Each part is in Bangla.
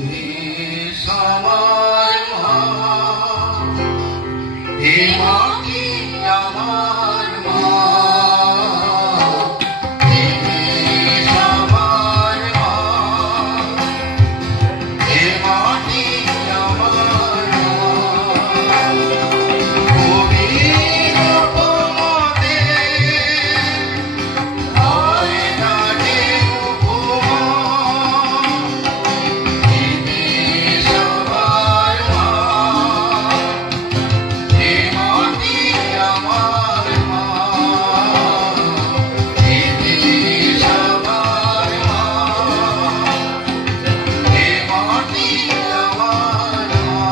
দেশ আমার মা, এ মাটি আমার মা, এ দেশ আমার মা, এ মাটি আমার মা। কবির উপমতে হয় না ঢেউ উপমা, এ দেশ আমার মা, এ মাটি আমার মা, এ দেশ আমার মা, এ মাটি আমার মা।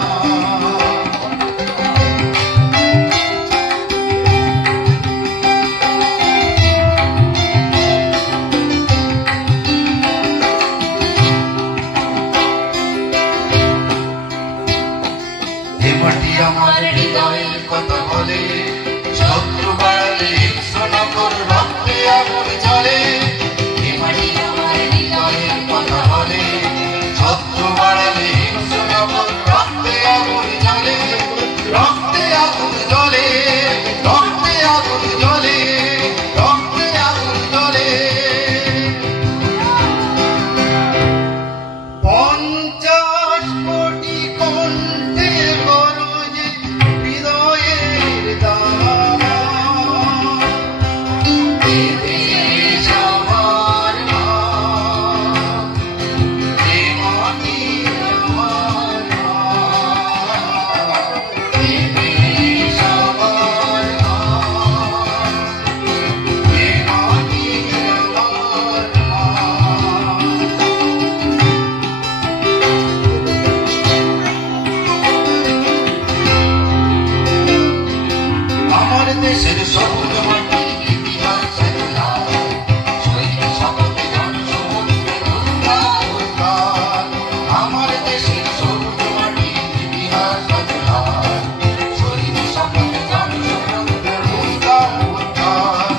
এ মাটি আমার হৃদয়ের কথা বলে, শত্রু বাড়ালে হিংসা না কর, রক্তে আগুন জ্বলে। এ মাটি আমার হৃদয়ের কথা বলে, শত্রু বাড়ালে হিংসা না কর, রক্তে আগুন জ্বলে, রক্তে আগুন জ্বলে, রক্তে আগুন জ্বলে, রক্তে আগুন জ্বলে। 50 কোটি কণ্ঠে গরজে হৃদয়ের দাওয়া, এ দেশ আমার মা, এ মাটি আমার মা, এ দেশ আমার মা, এ মাটি আমার মা। আমার দেশের সবুজ মাটির ইতিহাস লাল, শহীদ শপথে জনসমুদ্রে উত্তাল উত্তাল। আমার দেশের সবুজ মাটির ইতিহাস লাল, শহীদ শপথে জনসমুদ্রে উত্তাল উত্তাল।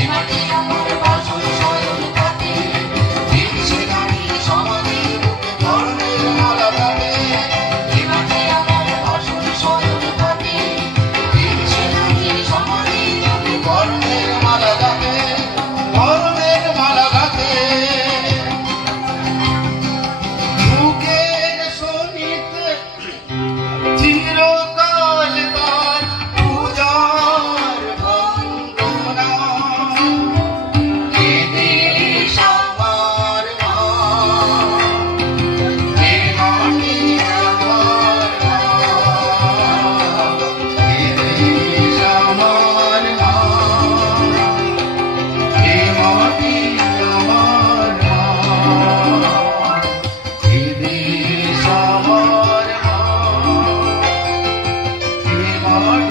এ মাটি আমার বাসর শয়ন থাকে, বীর সেনানী সমাধির বুকে কর্ণের মালা গাঁথে। এ মাটি আমার বাসর শয়ন থাকে, বীর সেনানী সমাধির বুকে কর্ণের মালা গাঁথে, কর্ণের মালা গাঁথে। যুগের শোনিতে চিরকাল তার পূজার বন্দনা, এ দেশ আমার মা, এ মাটি আমার মা, এ দেশ আমার মা, এ মাটি আমার মা, এ দেশ আমার মা, এ মাটি